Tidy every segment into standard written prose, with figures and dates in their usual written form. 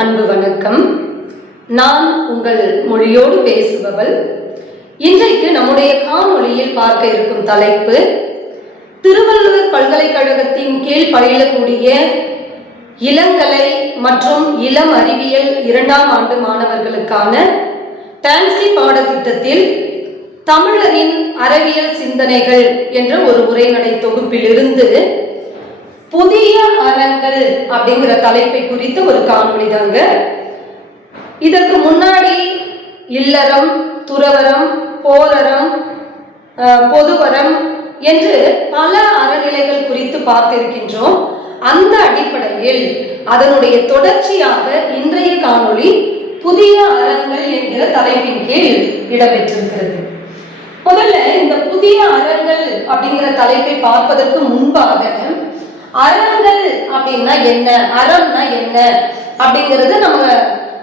அன்பு வணக்கம். நான் உங்கள் மொழியோடு பேசுபவள். இன்றைக்கு நம்முடைய காணொளியில் பார்க்க இருக்கும் தலைப்பு, திருவள்ளுவர் பல்கலைக்கழகத்தின் கீழ் பயிலக்கூடிய இளங்கலை மற்றும் இளம் அறிவியல் 2ஆம் ஆண்டு மாணவர்களுக்கான டான்சி பாடத்திட்டத்தில் தமிழரின் அறிவியல் சிந்தனைகள் என்ற ஒரு உரைநடை தொகுப்பிலிருந்து புதிய அறங்கள் அப்படிங்கிற தலைப்பை குறித்த ஒரு காணொளி தாங்க. இதற்கு முன்னாடி இல்லறம், துறவரம், போரறம், பொதுவரம் என்று பல அறநிலைகள் குறித்து பார்த்திருக்கின்றோம். அந்த அடிப்படையில் அதனுடைய தொடர்ச்சியாக இன்றைய காணொளி புதிய அறங்கள் என்கிற தலைப்பின் கீழ் இடம்பெற்றிருக்கிறது. முதல்ல இந்த புதிய அறங்கள் அப்படிங்கிற தலைப்பை பார்ப்பதற்கு முன்பாக அறங்கள் அப்படின்னா என்ன, அறம்னா என்ன அப்படிங்கிறது நம்ம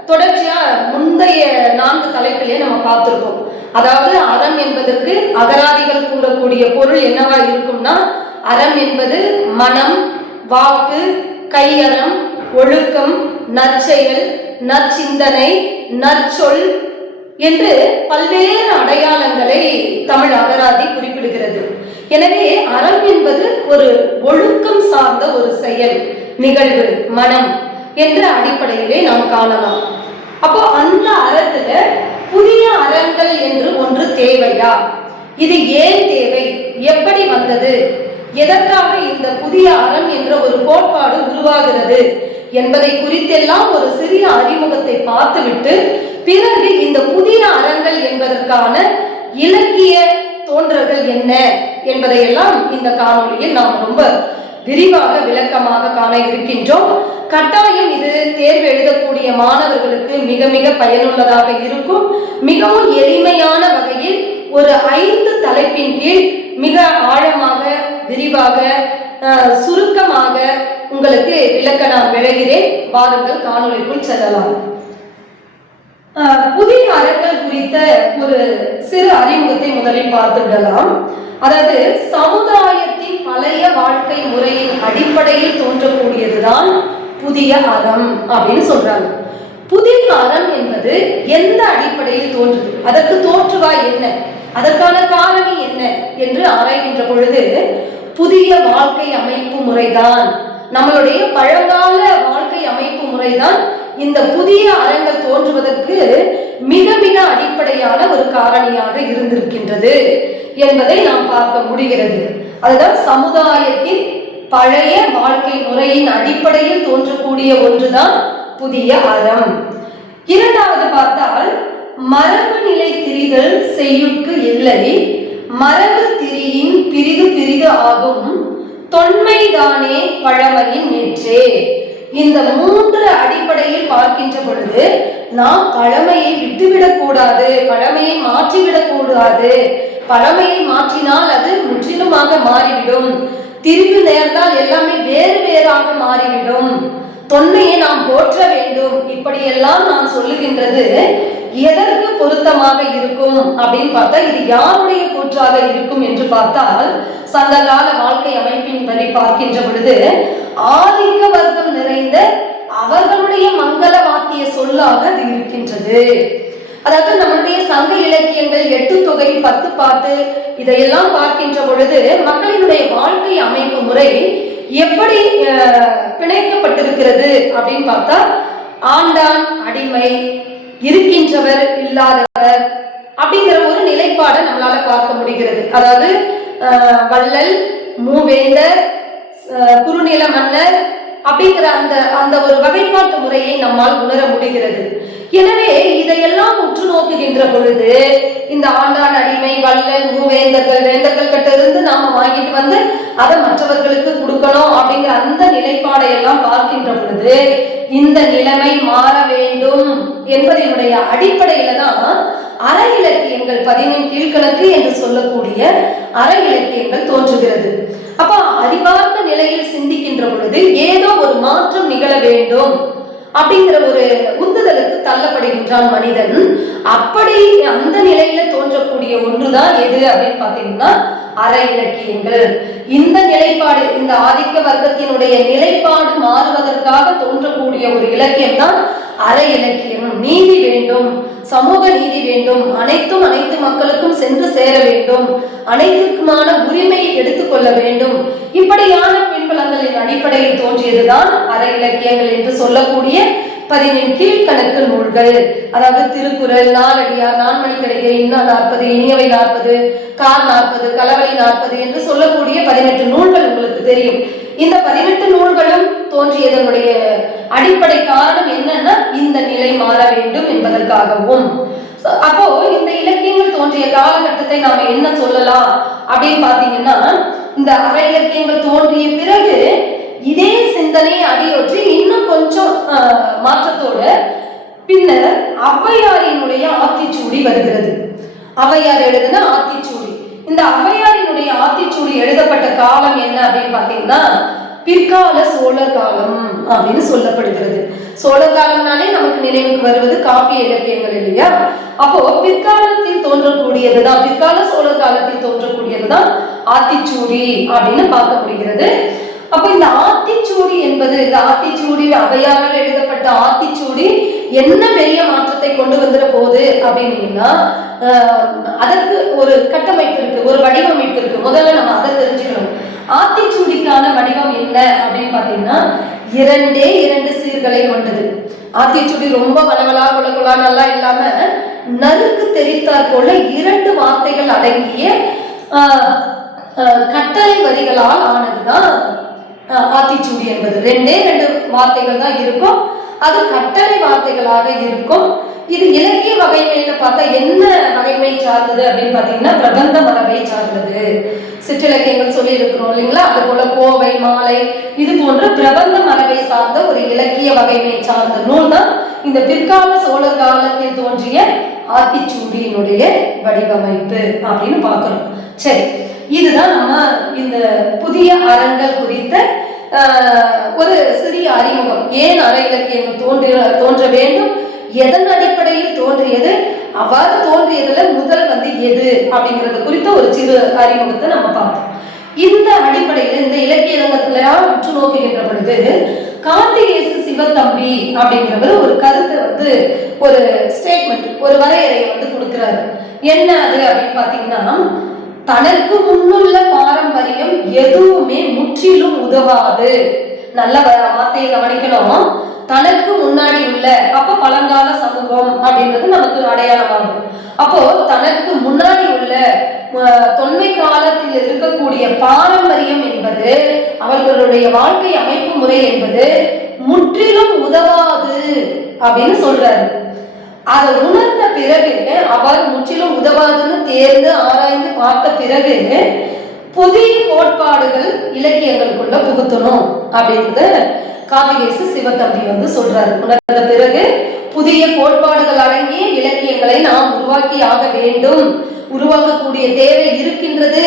தொடர்ச்சியா முந்தைய 4 தலைப்பிலே நம்ம பார்த்திருக்கோம். அதாவது அறம் என்பதற்கு அகராதிகள் கூறக்கூடிய பொருள் என்னவா இருக்கும்னா, அறம் என்பது மனம், வாக்கு, கையறம், ஒழுக்கம், நற்செயல், நற்சிந்தனை, நற்சொல் என்று பல்வேறு அடையாளங்களை தமிழ் அகராதி குறிப்பிடுகிறது. எனவே அறம் என்பது ஒரு ஒழுக்கம் சார்ந்த ஒரு செயல், நிகழ்வு, மனம் என்ற அடிப்படையிலே நாம் காணலாம். அப்போ அந்த அறத்துல புதிய அறங்கள் என்று ஒன்று தேவையா? இது ஏன் தேவை? எப்படி வந்தது? எதற்காக இந்த புதிய அறம் என்ற ஒரு கோட்பாடு உருவாகிறது என்பதை குறித்தெல்லாம் ஒரு சிறிய அறிமுகத்தை பார்த்துவிட்டு, பிறகு இந்த புதிய அறங்கள் என்பதற்கான இலக்கிய தோன்றல்கள் என்ன என்பதையெல்லாம் இந்த காணொளியில் நாம் ரொம்ப விரிவாக விளக்கமாக காண இருக்கின்றோம். கட்டாயம் இது தேர்வு எழுதக்கூடிய மாணவர்களுக்கு மிக மிக பயனுள்ளதாக இருக்கும். மிகவும் எளிமையான வகையில் ஒரு 5 தலைப்பின் கீழ் மிக ஆழமாக, விரிவாக, சுருக்கமாக உங்களுக்கு விளக்க நான் விளைகிறேன். வாருங்கள் காணொளிக்குள் செல்லலாம். புதிய அறங்கள் குறித்த ஒரு சிறு அறிமுகத்தை முதலில் பார்த்து விடலாம். அதாவது சமுதாயத்தின் பழைய வாழ்க்கை முறையின் அடிப்படையில் தோன்றக்கூடியதுதான் புதிய அறம் அப்படின்னு சொல்றாங்க. புதிய அறம் என்பது எந்த அடிப்படையில் தோன்றுது, அதற்கு தோற்றுவாய் என்ன, அதற்கான காரணி என்ன என்று ஆராய்கின்ற பொழுது, புதிய வாழ்க்கை அமைப்பு முறைதான், நம்மளுடைய பழங்கால வாழ்க்கை அமைப்பு முறைதான் இந்த புதிய அறங்கள் தோன்றுவதற்கு மிக மிக அடிப்படையான ஒரு காரணியாக இருந்திருக்கின்றது என்பதை நாம் பார்க்க முடிகிறது. அதுதான் சமுதாயத்தின் பழைய வாழ்க்கை முறையின் அடிப்படையில் தோன்றக்கூடிய ஒன்றுதான் புதிய அறம். இரண்டாவது பார்த்தால், மரபு நிலை திரிதல் செய்யுட்கு இல்லை, மரபு திரியின் பிரிது பிரிது ஆகும், தொன்மைதானே பழமையின் நேற்றே. இந்த 3 அடிப்படையில் பார்க்கின்ற பொழுது நாம் பழமையை விட்டுவிடக் கூடாது, பழமையை மாற்றிவிடக் கூடாது. பழமையை மாற்றினால் அது முற்றிலுமாக மாறிவிடும், திரிவு நேர்ந்தால் எல்லாமே வேறு வேறாக மாறிவிடும், தொன்மையை நாம் போற்ற வேண்டும். இப்படியெல்லாம் நான் சொல்லுகின்றது எதற்கு பொருத்தமாக இருக்கும் அப்படின்னு பார்த்தா, இது யாருடைய கூற்றாக இருக்கும் என்று பார்த்தால், சங்ககால வாழ்க்கை அமைப்பின் படி பார்க்கின்ற பொழுது ஆதிக்க வர்க்கம் நிறைந்த அவர்களுடைய மங்கள வாத்திய சொல்லாக அது இருக்கின்றது. அதாவது நம்மளுடைய சங்க இலக்கியங்கள் 8 தொகை 10 பாட்டு இதையெல்லாம் பார்க்கின்ற பொழுது மக்களினுடைய வாழ்க்கை அமைப்பு முறை எப்படி பிணைக்கப்பட்டிருக்கிறது அப்படின்னு பார்த்தா, ஆண்டான், அடிமை, இருக்கின்றவர், இல்லாதவர் அப்படிங்கிற ஒரு நிலைப்பாடை நம்மளால பார்க்க முடிகிறது. அதாவது வள்ளல், மூவேந்தர், குறுநில மன்னர் அப்படிங்கிற அந்த ஒரு வகைப்பாட்டு முறையை நம்மால் உணர முடிகிறது. எனவே இதையெல்லாம் உற்று நோக்குகின்ற பொழுது இந்த ஆண்டான், அடிமை, வள்ளல், மூவேந்தர்கள், வேந்தர்கள் கிட்ட இருந்து நாம வாங்கிட்டு வந்து அதை மற்றவர்களுக்கு கொடுக்கணும் அப்படிங்கிற அந்த நிலைப்பாடை எல்லாம் பார்க்கின்ற பொழுது இந்த நிலைமை மாற வேண்டும் என்பதனுடைய அடிப்படையில தான் அற இலக்கியங்கள் 11 கீழ்கணக்கு என்று சொல்லக்கூடிய அற இலக்கியங்கள் தோன்றுகிறது. அப்ப அறிவார்ந்த நிலையில் சிந்திக்கின்ற பொழுது ஏதோ ஒரு மாற்றம் நிகழ வேண்டும், அப்படிங்கிற ஒரு உந்துதலுக்கு தள்ளப்படுகின்றான் மனிதன். அப்படி அந்த நிலையில தோன்றக்கூடிய ஒன்றுதான் எது அப்படின்னு பாத்தீங்கன்னா அற இலக்கியங்கள். இந்த நிலைப்பாடு, இந்த ஆதிக்க வர்க்கத்தினுடைய நிலைப்பாடு மாறுவதற்காக தோன்றக்கூடிய ஒரு இலக்கியம் தான் அற இலக்கியம். நீதி வேண்டும், சமூக நீதி வேண்டும், அனைத்தும் அனைத்து மக்களுக்கும் சென்று சேர வேண்டும், அனைத்துக்குமான உரிமையை எடுத்துக்கொள்ள வேண்டும், இப்படியான பின்புலங்களின் அடிப்படையில் தோன்றியதுதான் அற இலக்கியங்கள் என்று சொல்லக்கூடிய 17 கீழ்கணக்கு நூல்கள். அதாவது திருக்குறள், நாலடியார், நான்மணிக்கடிகை, இன்னா 40, இனியவை 40, கார் 40, களவழி 40 என்று சொல்லக்கூடிய 18 நூல்கள் உங்களுக்கு தெரியும். இந்த 18 நூல்களும் தோன்றியதனுடைய அடிப்படை காரணம் என்னன்னா இந்த நிலை மாற வேண்டும் என்பதற்காகவும். அப்போ இந்த இலக்கியங்கள் தோன்றிய காலகட்டத்தை நாம என்ன சொல்லலாம் அப்படின்னு பாத்தீங்கன்னா, இந்த அற இலக்கியங்கள் தோன்றிய பிறகு இதே சிந்தனையை அடியொற்றி இன்னும் கொஞ்சம் மாற்றத்தோடு பின்னர் ஔவையாரினுடைய ஆத்திச்சூடி வருகிறது. ஔவையார் எழுதின ஆத்திச்சூடி. இந்த ஔவையாரினுடைய ஆத்திச்சூடி எழுதப்பட்ட காலம் என்ன அப்படின்னு பாத்தீங்கன்னா பிற்கால சோழர் காலம் அப்படின்னு சொல்லப்படுகிறது. சோழர் காலம்னாலே நமக்கு நினைவுக்கு வருவது காப்பிய இலக்கியங்கள் இல்லையா? அப்போ பிற்காலத்தில் தோன்றக்கூடியதுதான், பிற்கால சோழர் காலத்தில் தோன்றக்கூடியதுதான் ஆத்திச்சூடி அப்படின்னு பார்க்க முடிகிறது. அப்ப இந்த ஆத்திச்சூடி என்பது, இந்த ஆத்திச்சூடி ஔவையாரால் எழுதப்பட்ட ஆத்திச்சூடி என்ன பெரிய மாற்றத்தை கொண்டு வந்துட போகுது அப்படின்னீங்கன்னா, அதற்கு ஒரு கட்டமைப்பு இருக்கு, ஒரு வடிவமைப்பு இருக்கு. முதல்ல நம்ம அதை தெரிஞ்சுக்கணும். ஆத்திச்சூடிக்கான வடிவம் என்ன அப்படின்னு பாத்தீங்கன்னா 2 சீர்களை கொண்டது. ஆத்திச்சூடி ரொம்ப வளவலா குலகுலா நல்லா இல்லாம நறுக்கு தெரித்தாற் போல 2 வார்த்தைகள் அடங்கிய கட்டளை வரிகளால் ஆனதுதான் ஆத்திச்சூடி என்பது. 2 வார்த்தைகள் தான் இருக்கும். அது கட்டளை வார்த்தைகளாக இருக்கும். இது இலக்கிய வகைமையில பார்த்தா என்ன வகைமை சார்ந்தது அப்படின்னு பாத்தீங்கன்னா பிரபந்த மரபை சார்ந்தது. சிற்றிலக்கியங்கள் சொல்லி இருக்கிறோம் இல்லைங்களா? அது போல கோவை, மாலை, இது போன்ற பிரபந்த மரபை சார்ந்த ஒரு இலக்கிய வகைமை சார்ந்த நூல் தான் இந்த பிற்கால சோழர் காலத்தில் தோன்றிய ஆத்திச்சூடியினுடைய வடிவமைப்பு அப்படின்னு பார்க்கிறோம். சரி, இதுதான் நம்ம இந்த புதிய அறங்கள் குறித்த ஒரு சிறிய அறிமுகம். ஏன் அற இலக்கியங்கள் தோன்ற வேண்டும், எதன் அடிப்படையில் தோன்றியது, அவ்வாறு தோன்றியதுல முதல் எது அப்படிங்கறது குறித்த ஒரு சிறு அறிமுகத்தை நம்ம பார்த்தோம். இந்த அடிப்படையில் இந்த இலக்கிய ரங்கத்துல உற்று நோக்குகின்ற பொழுது கார்த்திகேசு சிவத்தம்பி அப்படிங்கிறவர் ஒரு கருத்தை ஒரு ஸ்டேட்மெண்ட், ஒரு வரையறையை கொடுக்கிறாரு. என்ன அது அப்படின்னு பாத்தீங்கன்னா, தனக்கு முன்னுள்ள பாரம்பரியம் எதுவுமே முற்றிலும் உதவாது. நல்ல வார்த்தையை கவனிக்கணும். தனக்கு முன்னாடி உள்ள, அப்ப பழங்கால சமூகம் அப்படின்றது நமக்கு அடையாளமாகும். அப்போ தனக்கு முன்னாடி உள்ள தொன்மை காலத்தில் இருக்கக்கூடிய பாரம்பரியம் என்பது, அவர்களுடைய வாழ்க்கை அமைப்பு முறை என்பது முற்றிலும் உதவாது அப்படின்னு சொல்றாரு. அதை உணர்ந்த பிறகு, அவர் முற்றிலும் உதவாதுன்னு தேர்ந்து ஆராய்ந்து பார்த்த பிறகு புதிய கோட்பாடுகள் இலக்கியங்களுக்குள்ள புகுத்தணும் அப்படின்றத கார்த்திகேசு சிவத்தம்பி சொல்றாரு. உணர்ந்த பிறகு புதிய கோட்பாடுகள் அடங்கிய இலக்கியங்களை நாம் உருவாக்கி ஆக வேண்டும், உருவாக்கக்கூடிய தேவை இருக்கின்றது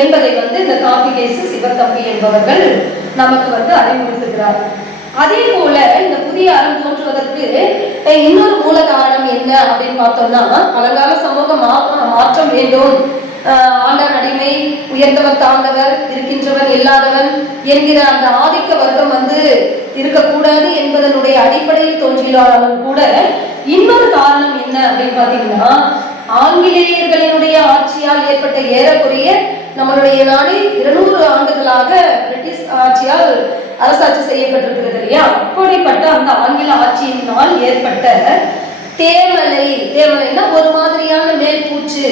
என்பதை இந்த கார்த்திகேசு சிவத்தம்பி என்பவர்கள் நமக்கு அறிவுறுத்துகிறார். அதே போல இந்த புதிய அறம் தோன்றுவதற்கு இன்னொரு மூல காரணம் என்ன அப்படின்னு பார்த்தோம்னா, பழங்கால சமூகம் மாற்றம் வேண்டும், ஆண்டான் அடிமை, உயர்ந்தவர் தாழ்ந்தவர், இருக்கின்றவன் இல்லாதவன் என்கிற அந்த ஆதிக்க வர்க்கம் இருக்கக்கூடாது என்பதனுடைய அடிப்படையில் தோன்றினாலும் கூட இன்னொரு காரணம் என்ன அப்படின்னு பாத்தீங்கன்னா, ஆங்கிலேயர்களினுடைய ஆட்சியால் ஏற்பட்ட ஏறக்குறைய நம்மளுடைய நாடு 200 ஆண்டுகளாக பிரிட்டிஷ் ஆட்சியால் அரசாட்சி செய்யப்பட்டிருக்கிறது இல்லையா? அப்படிப்பட்ட அந்த ஆங்கில ஆட்சியினால் ஏற்பட்ட தேமலைன்னா ஒரு மாதிரியான மேல்பூச்சு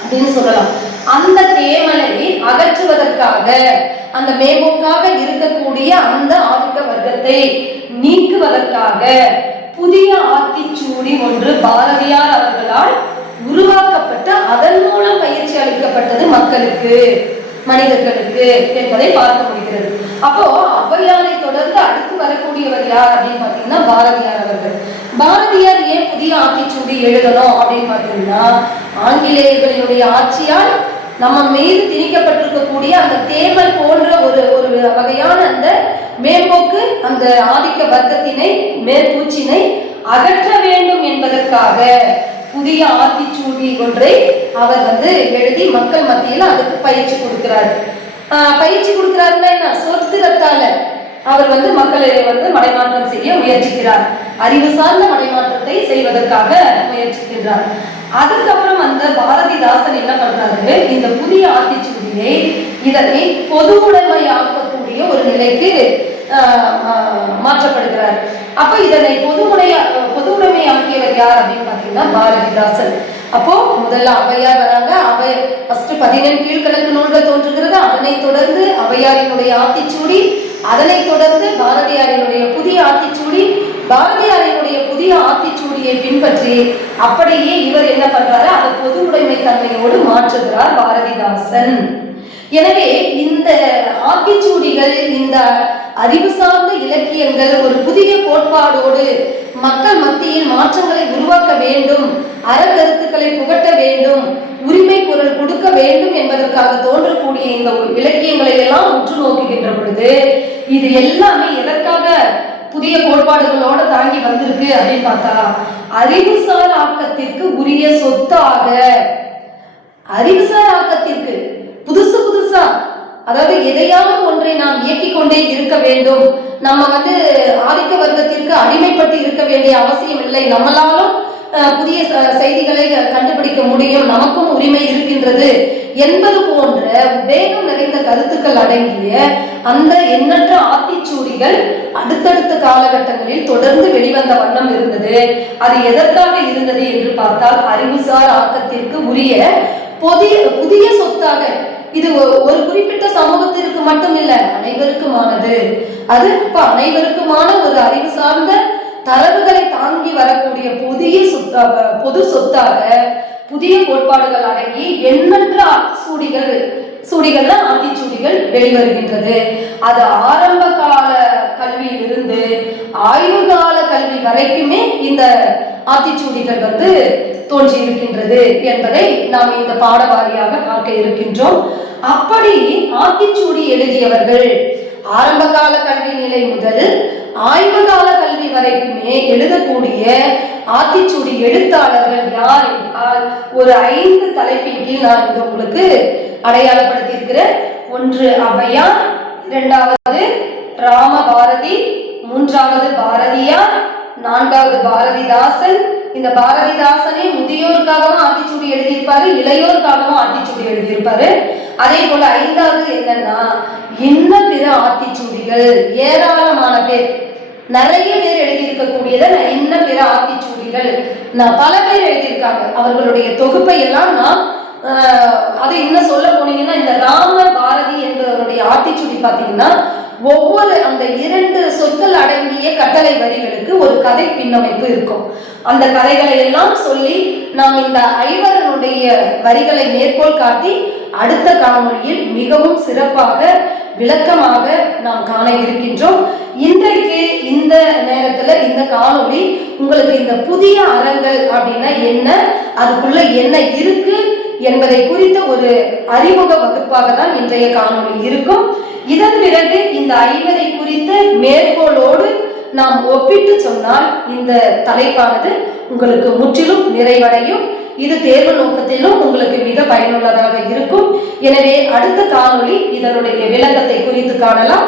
அப்படின்னு சொல்லலாம். அந்த தேமலை அகற்றுவதற்காக, அந்த மேம்போக்காக இருக்கக்கூடிய அந்த ஆதிக்க வர்க்கத்தை நீக்குவதற்காக புதிய ஆத்திச்சூடி ஒன்று பாரதியார் அவர்களால் உருவாக்கப்பட்ட, அதன் மூலம் பயிற்சி அளிக்கப்பட்டது மக்களுக்கு, மனிதர்களுக்கு என்பதை பார்க்க முடிகிறது. அப்போ ஔவையாரை தொடர்ந்து அடுத்து வரக்கூடியவர் யார் அப்படின்னு பாத்தீங்கன்னா பாரதியார் அவர்கள். பாரதியார் ஏன் புதிய ஆத்திச்சூடி எழுதணும் அப்படின்னு பாத்தீங்கன்னா, ஆங்கிலேயர்களினுடைய ஆட்சியால் நம்ம மீது திணிக்கப்பட்டிருக்கக்கூடிய அந்த தேமல் போன்ற ஒரு ஒரு வகையான அந்த மேம்போக்கு அந்த ஆதிக்க வர்க்கத்தினை மேற்பூச்சினை அகற்ற வேண்டும் என்பதற்காக புதிய ஆத்திச்சூடி ஒன்றை அவர் எழுதி மக்கள் மத்தியில் அதுக்கு பயிற்சி கொடுக்கிறார். பயிற்சி கொடுக்கிறாருன்னா என்ன, சொத்திரத்தால அவர் மக்களை மடைமாற்றம் செய்ய முயற்சிக்கிறார். அறிவு சார்ந்த மடைமாற்றத்தை செய்வதற்காக முயற்சிக்கின்றார். அதுக்கப்புறம் பாரதிதாசன் என்ன பண்றாரு, இந்த புதிய ஆத்திச்சூடியை இதனை பொது உடைமையாக்கக்கூடிய ஒரு நிலைக்கு மாற்றப்படுகிறார். அப்ப இதனை பொது உடைமையாக்கியவர் யார் அப்படின்னு பாத்தீங்கன்னா பாரதிதாசன். அப்போ முதல்ல ஔவையார் வராங்க. ஃபர்ஸ்ட் 17 கீழ்கணக்கு நூல்கள் தோன்றுகிறது. அதனைத் தொடர்ந்து ஔவையாரினுடைய ஆத்திச்சூடி, அதனைத் தொடர்ந்து பாரதியாரினுடைய புதிய ஆத்திச்சூடி. பாரதியாரினுடைய புதிய ஆத்திச்சூடியை பின்பற்றி அப்படியே இவர் என்ன பண்றாரு, அதை பொது உடைமை தன்மையோடு மாற்றுகிறார் பாரதிதாசன். எனவே இந்த ஆத்திச்சூடிகள், இந்த அறிவு சார்ந்த இலக்கியங்கள் ஒரு புதிய கோட்பாடோடு மக்கள் மத்தியில் மாற்றங்களை உருவாக்க வேண்டும், அறக்கருத்துக்களை புகட்ட வேண்டும், உரிமை குரல் கொடுக்க வேண்டும் என்பதற்காக தோன்றக்கூடிய இந்த இலக்கியங்களை எல்லாம் உற்று நோக்குகின்ற பொழுது இது எல்லாமே எதற்காக புதிய கோட்பாடுகளோட தாங்கி வந்திருக்கு அப்படின்னு பார்த்தா, அறிவுசார் ஆக்கத்திற்கு உரிய சொத்தாக, அறிவுசார் ஆக்கத்திற்கு புதுசா அதாவது எதையாவது ஒன்றை நாம் இயக்கிக் கொண்டே இருக்க வேண்டும். நம்ம ஆதிக்க வர்க்கத்திற்கு அடிமைப்பட்டு இருக்க வேண்டிய அவசியம் இல்லை. நம்மளாலும் புதிய செய்திகளை கண்டுபிடிக்க முடியும், நமக்கும் உரிமை இருக்கின்றது என்பது போன்ற உத்வேகம் நிறைந்த கருத்துக்கள் அடங்கிய அந்த எண்ணற்ற ஆத்திச்சூடிகள் அடுத்தடுத்த காலகட்டங்களில் தொடர்ந்து வெளிவந்த வண்ணம் இருந்தது. அது எதற்காக இருந்தது என்று பார்த்தால், அறிவுசார் ஆக்கத்திற்கு உரிய புதிய சொத்தாக. இது ஒரு குறிப்பிட்ட சமூகத்திற்கு மட்டும் இல்ல, அனைவருக்குமானது. அது இப்ப அனைவருக்குமான ஒரு அறிவு சார்ந்த தரவுகளை தாங்கி வரக்கூடிய பொது சொத்தாக புதிய கோட்பாடுகள் அடங்கி எண்ணற்ற ஆத்திச்சூடிகள் வெளிவருகின்றது. அது ஆரம்ப கால கல்வியிலிருந்து ஆய்வு கால கல்வி வரைக்குமே இந்த ஆத்திச்சூடிகள் தோன்றி இருக்கின்றது என்பதை நாம் இந்த பாடவாரியாக பார்க்க இருக்கின்றோம். அப்படி ஆத்திச்சூடி எழுதியவர்கள் ஆரம்ப கால கல்வி நிலை முதல் ஆய்வு கால கல்வி வரைக்குமே எழுதக்கூடிய ஆத்திச்சூடி எழுத்தாளர்கள் யார் என்றால், ஒரு 5 தலைப்பின் கீழ் நான் இங்க உங்களுக்கு அடையாளப்படுத்தி இருக்கிறேன். 1 ஔவையார், 2வது ராமபாரதி, 3வது பாரதியார், 4வது பாரதிதாசன். இந்த பாரதிதாசனே முதியோருக்காகவும் ஆத்திச்சூடி எழுதியிருப்பாரு, இளையோருக்காகவும் ஆத்திச்சூடி எழுதியிருப்பாரு. அதே போல 5வது என்னன்னா, இன்னும் பிற ஆத்திச்சூடிகள் ஏராளமான பேர், நிறைய பேர் எழுதியிருக்கக்கூடியத இன்னும் பிற ஆத்திச்சூடிகள் பல பேர் எழுதியிருக்காங்க. அவர்களுடைய தொகுப்பை எல்லாம் நான் அதை இன்னும் சொல்ல போனீங்கன்னா, இந்த ராம பாரதி என்பவருடைய ஆத்திச்சூடி பார்த்தீங்கன்னா ஒவ்வொரு அந்த 2 சொற்கள் அடங்கிய கட்டளை வரிகளுக்கு ஒரு கதை பின்னமைப்பு இருக்கும். அந்த கதைகளை எல்லாம் சொல்லி நாம் இந்த 5 வரிகளை மேற்கோள் காட்டி அடுத்த காணொளியில் மிகவும் சிறப்பாக விளக்கமாக நாம் காண இருக்கின்றோம். இன்றைக்கு இந்த நேரத்துல இந்த காணொளி உங்களுக்கு இந்த புதிய அறங்கள் அப்படின்னா என்ன, அதுக்குள்ள என்ன இருக்கு என்பதை குறித்த ஒரு அறிமுக வகுப்பாக தான் இன்றைய காணொளி இருக்கும். இதன் பிறகு இந்த 5 குறித்த மேற்கோளோடு நாம் ஒப்பிட்டு சொன்னால் இந்த தலைப்பானது உங்களுக்கு முற்றிலும் நிறைவடையும். இது தேர்வு நோக்கத்திலும் உங்களுக்கு மிக பயனுள்ளதாக இருக்கும். எனவே அடுத்த காணொளி இதனுடைய விளக்கத்தை குறித்து காணலாம்.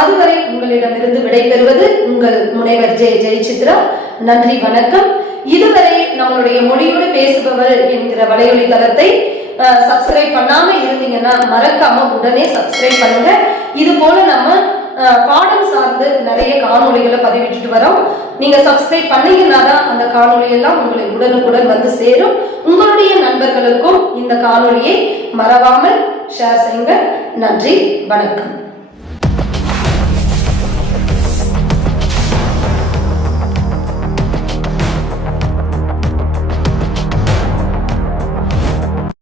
அதுவரை உங்களிடமிருந்து விடைபெறுவது உங்கள் முனைவர் ஜெயசித்ரா. நன்றி, வணக்கம். இதுவரை நம்மளுடைய மொழியோடு பேசுபவர் என்கிற வலையொலி தளத்தை சப்ஸ்கிரைப் பண்ணாம இருந்தீங்கன்னா மறக்காம உடனே சப்ஸ்கிரைப் பண்ணுங்க. இது போல நம்ம பாடம் சார்ந்து நிறைய காணொளிகளை பதிவிட்டு வரோம். நீங்க சப்ஸ்கிரைப் பண்ணீங்கன்னா தான் அந்த காணொளி எல்லாம் உங்களுக்கு உடனுக்குடன் சேரும். உங்களுடைய நண்பர்களுக்கும் இந்த காணொளியை மறவாமல் ஷேர் செய்யுங்க. நன்றி, வணக்கம்.